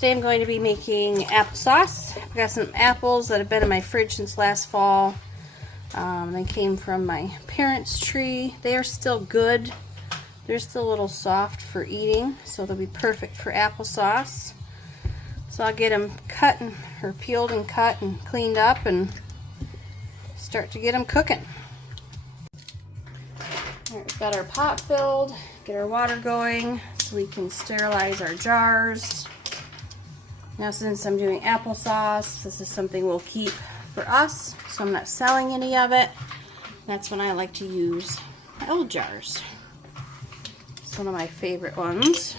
Today I'm going to be making applesauce. I've got some apples that have been in my fridge since last fall. They came from my parents' tree. They are still good. They're still a little soft for eating, so they'll be perfect for applesauce. So I'll get them cut or peeled and cut and cleaned up and start to get them cooking. All right, we've got our pot filled. Get our water going so we can sterilize our jars. Now, since I'm doing applesauce, this is something we'll keep for us, so I'm not selling any of it. That's when I like to use my old jars. It's one of my favorite ones.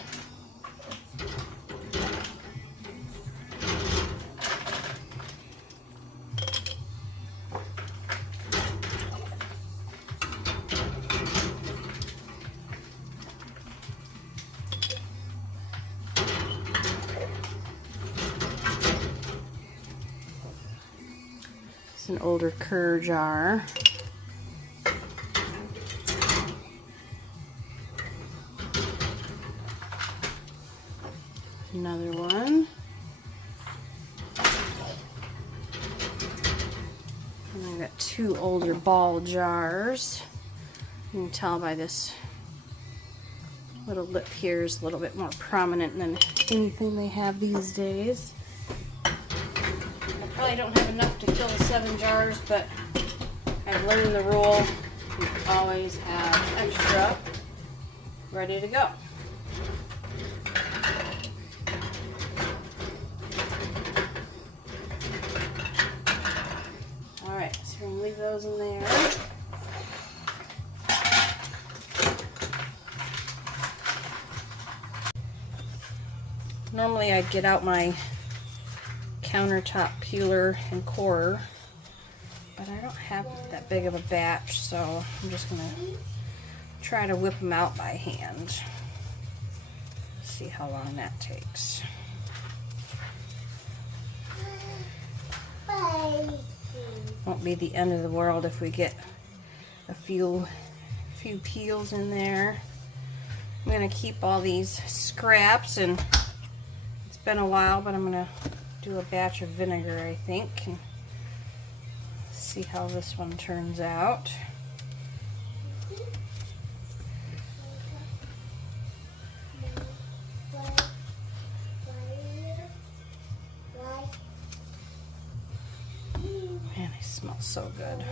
It's an older Cur jar. Another one. And I've got two older ball jars. You can tell by this little lip here is a little bit more prominent than anything they have these days. I don't have enough to fill the 7 jars, but I've learned the rule. You always have extra ready to go. Alright, so we're going to leave those in there. Normally I'd get out my countertop peeler and corer, but I don't have that big of a batch, so I'm just going to try to whip them out by hand. See how long that takes. Won't be the end of the world if we get a few peels in there. I'm going to keep all these scraps, and it's been a while, but I'm going to do a batch of vinegar, I think, and see how this one turns out. Man, they smell so good.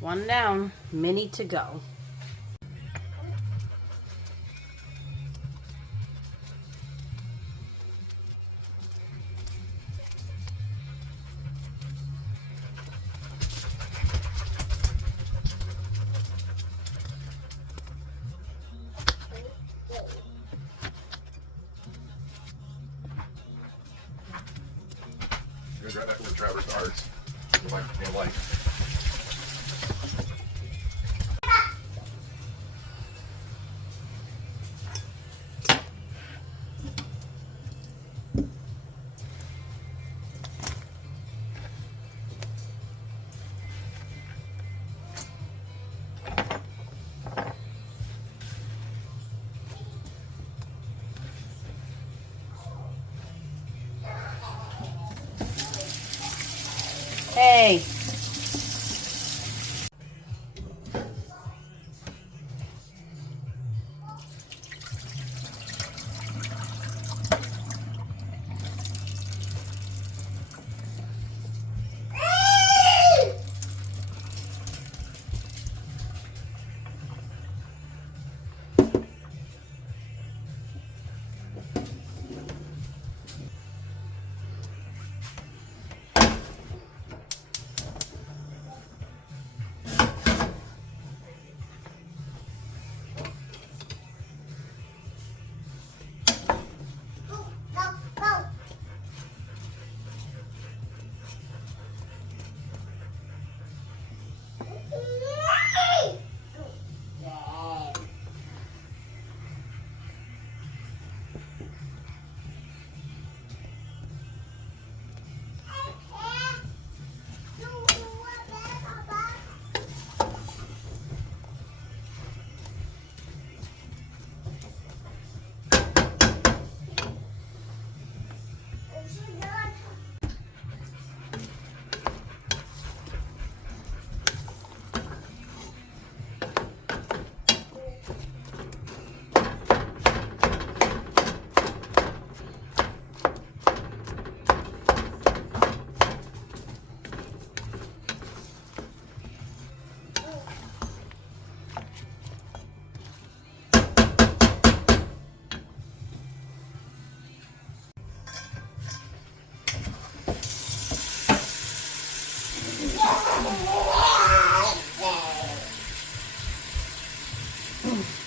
One down, many to go. Here's right after the Traverse Arts. Like. What?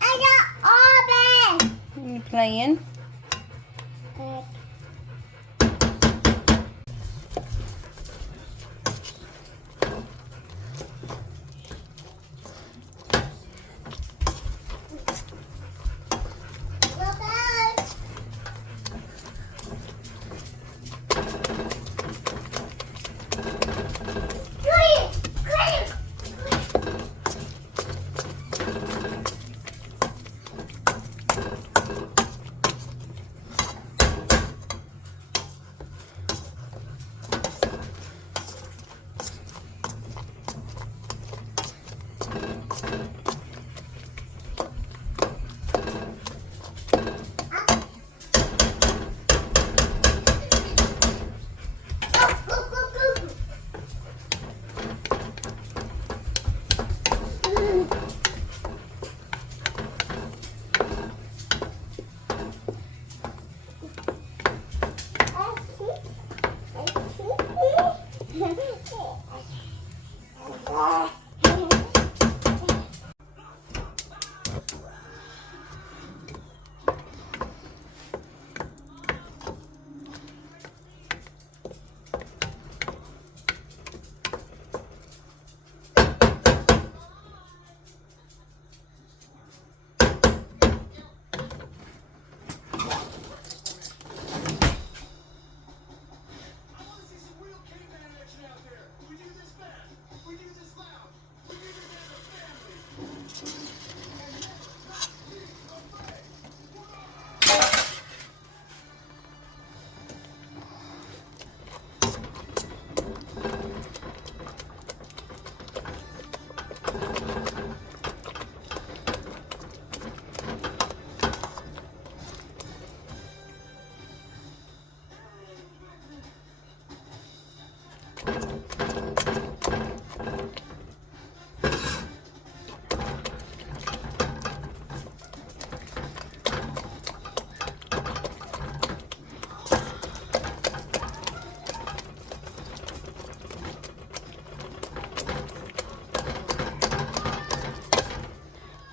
I got all this. You playing?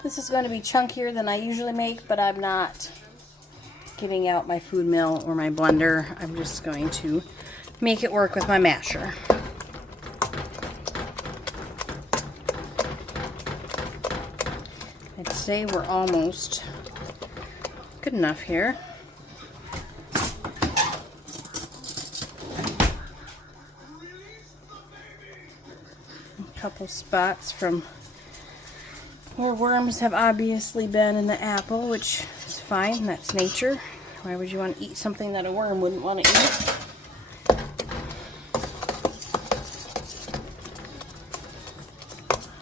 This is going to be chunkier than I usually make, but I'm not getting out my food mill or my blender. I'm just going to make it work with my masher. I'd say we're almost good enough here. A couple spots from where worms have obviously been in the apple, which is fine, that's nature. Why would you want to eat something that a worm wouldn't want to eat?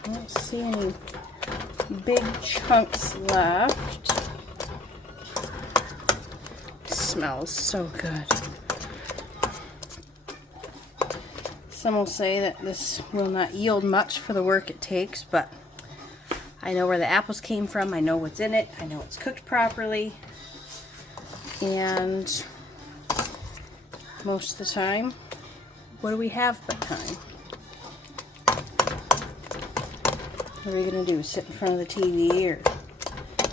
I don't see any big chunks left. smells so good. Some will say that this will not yield much for the work it takes, but I know where the apples came from. I know what's in it. I know it's cooked properly. And most of the time, what do we have but time? What are we going to do? Sit in front of the TV or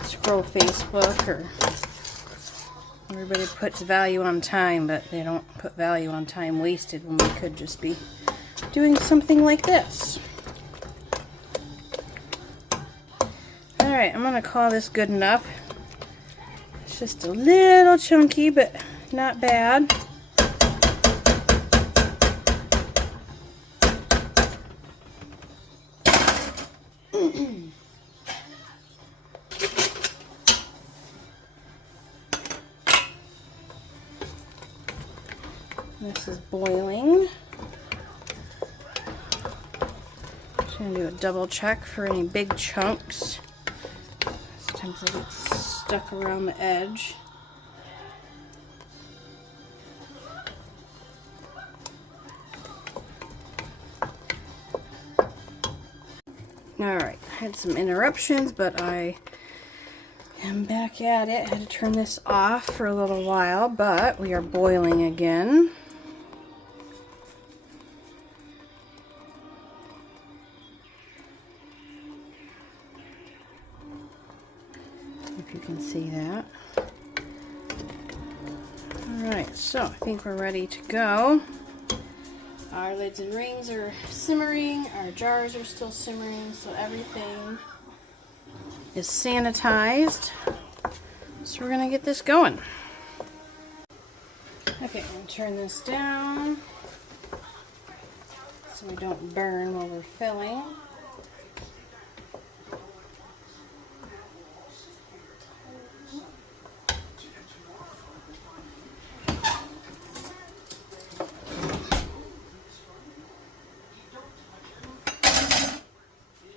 scroll Facebook? Or everybody puts value on time, but they don't put value on time wasted when we could just be doing something like this. Alright, I'm going to call this good enough. It's just a little chunky, but not bad. This is boiling. Just going to do a double check for any big chunks. Sometimes they get stuck around the edge. Alright, I had some interruptions, but I am back at it. I had to turn this off for a little while, but we are boiling again. If you can see that. Alright, so I think we're ready to go. Our lids and rings are simmering, our jars are still simmering, so everything is sanitized. So we're going to get this going. Okay, I'm going to turn this down so we don't burn while we're filling.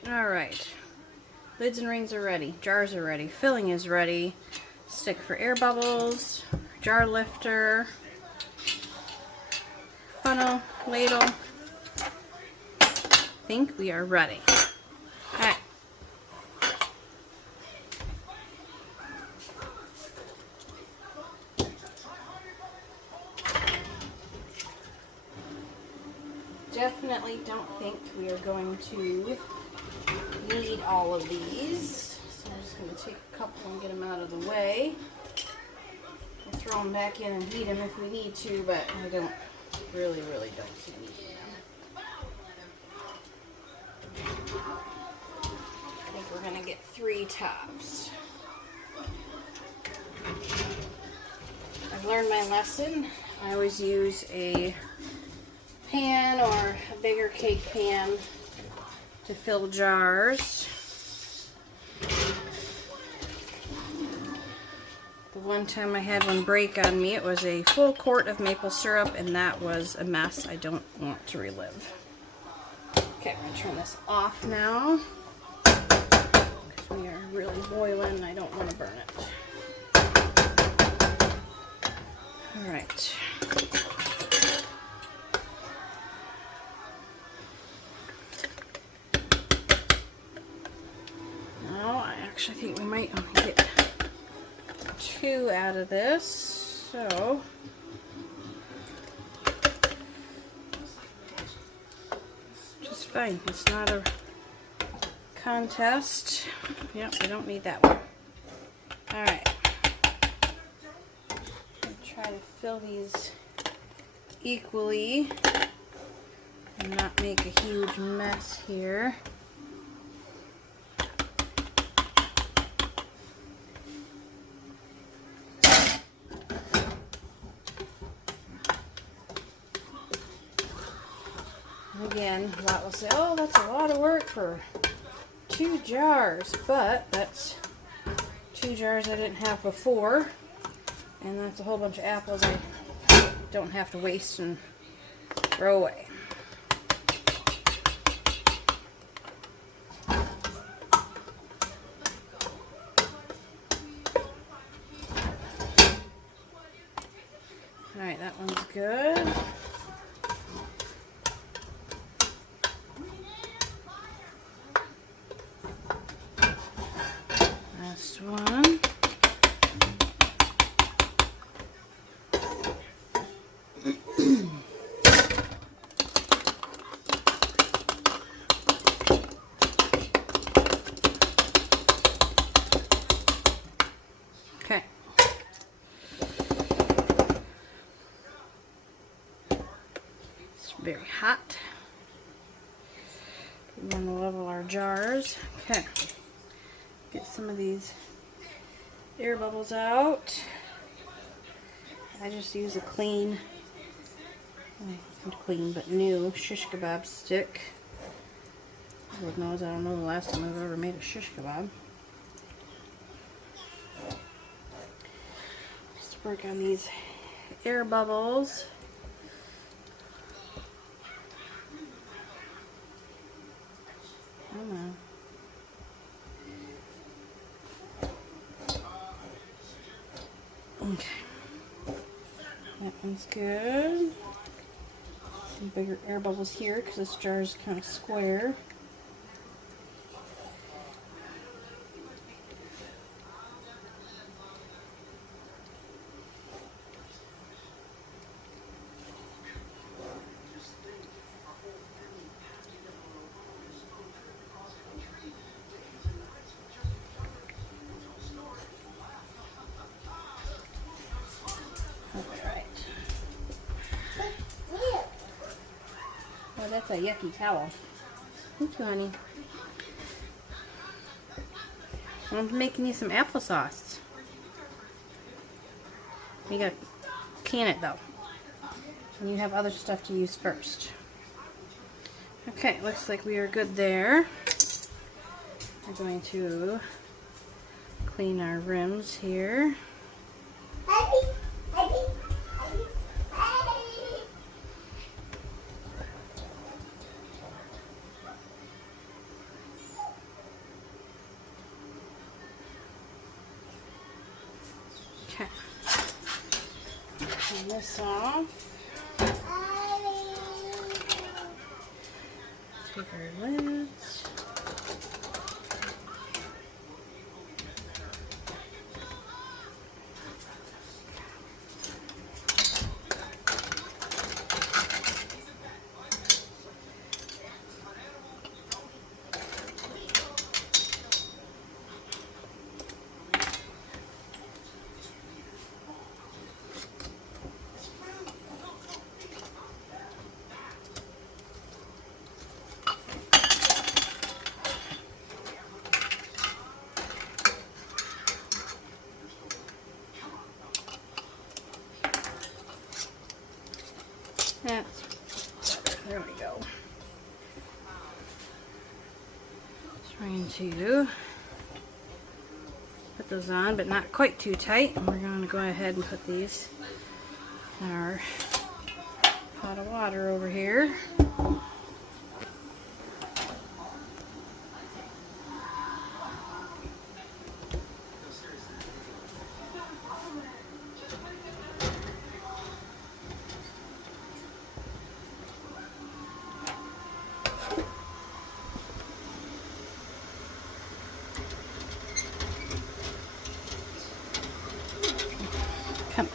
Alright, lids and rings are ready, jars are ready, filling is ready, stick for air bubbles, jar lifter, funnel, ladle. I think we are ready. Alright. Definitely don't think we are going to need all of these, so I'm just going to take a couple and get them out of the way. We'll throw them back in and heat them if we need to, but I don't really don't see need them. I think we're going to get 3 tops. I've learned my lesson. I always use a pan or a bigger cake pan to fill jars. The one time I had one break on me, it was a full quart of maple syrup, and that was a mess I don't want to relive. Okay, I'm going to turn this off now because we are really boiling and I don't want to burn it. Alright. I think we might only get 2 out of this, so just fine. It's not a contest. Yep, we don't need that one. Alright. Try to fill these equally and not make a huge mess here. Again, a lot will say, oh, that's a lot of work for 2 jars, but that's 2 jars I didn't have before, and that's a whole bunch of apples I don't have to waste and throw away. Alright, that one's good. Last one. Okay. It's very hot. We want to level our jars. Okay. Get some of these air bubbles out. I just use a clean but new shish kebab stick. Lord knows I don't know the last time I've ever made a shish kebab. Just work on these air bubbles. Come on. Okay. That one's good. Some bigger air bubbles here because this jar is kind of square. Oh, that's a yucky towel. Thank you, honey. I'm making you some applesauce. You gotta can it though. And you have other stuff to use first. Okay, looks like we are good there. We're going to clean our rims here. Okay. Turn this off. Take our lids. There we go. Trying to put those on, but not quite too tight. And we're going to go ahead and put these in our pot of water over here. Come on.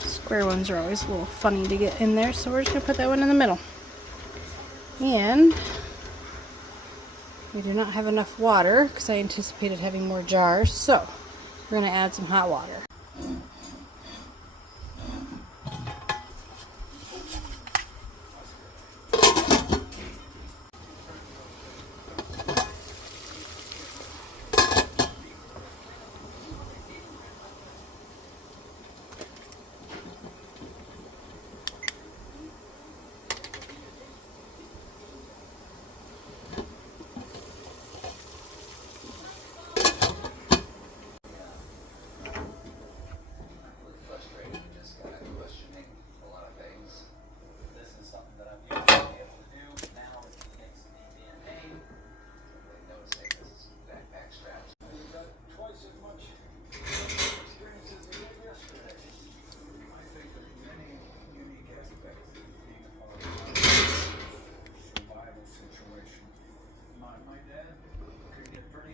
Square ones are always a little funny to get in there, so we're just going to put that one in the middle. And we do not have enough water because I anticipated having more jars, so we're going to add some hot water.